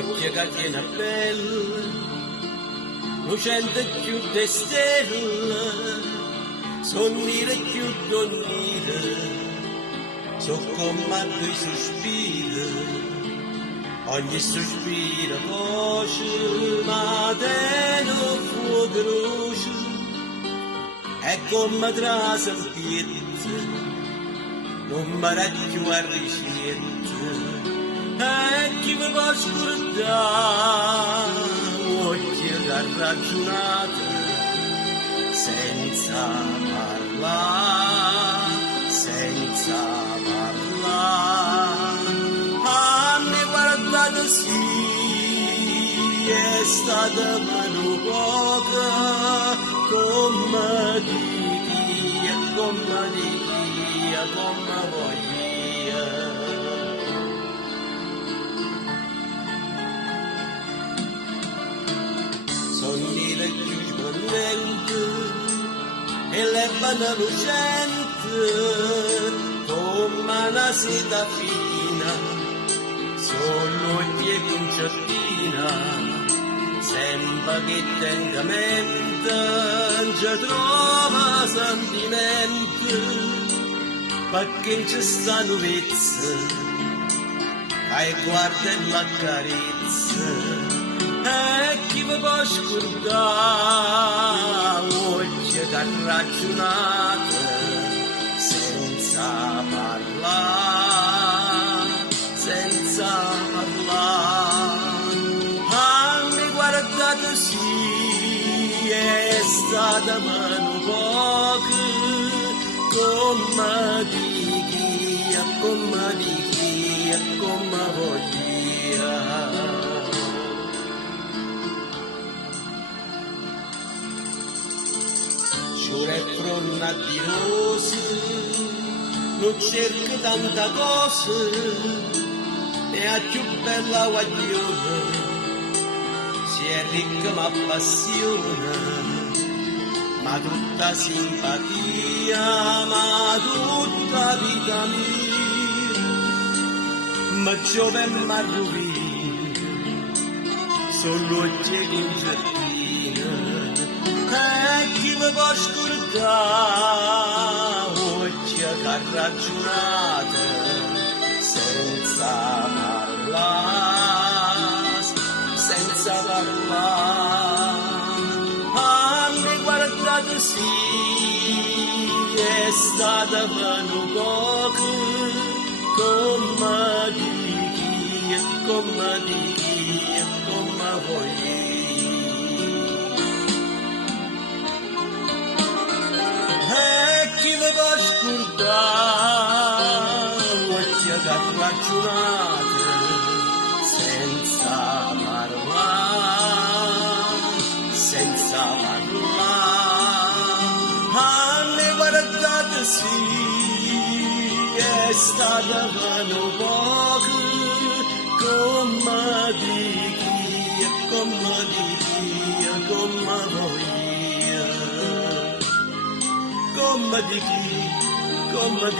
occhio che tiene bella, lucente più di stelle, sonnire più donnire, so come due sospiri, ogni sospiro voce, ma deno fuoco luce, è come trasa il pietto, non mi più a ricetta. E chi mi può scordare, occhio che ha ragionato, senza parlare, senza parlare. Hanno guardato sì, è stata meno poca, come di chi, come voglia. Sonnire più splendente e l'ebbana lucente come una seta fina, solo il piego in certina, sembra che tendamente ci trova sentimento, perché c'è sta novezza, che guarda e l'accarezza. E chi mi può scordare, occhio che ha ragionato, senza parlare, senza parlare. Hanno guardato sì, è stata meno poca, come di chi, come voglia. C'è fronna di rose, non cerco tanta cosa, e a più bella guaglione, si è ricca ma passione, ma tutta simpatia, ma tutta vita mia, ma giove e ma rovina, sono occhi in giardino. E chi mi può scordare, occhio che ha ragionato, senza parlare, senza parlare. Hanno guardato sì, è stata meno poca, come di chi, come voglia. Chi mi può scordare, occhio che ha ragionato, senza parlare, senza parlare. Hanno guardato sì, è stata meno poca, come di chi, come voglia. Come di chi, come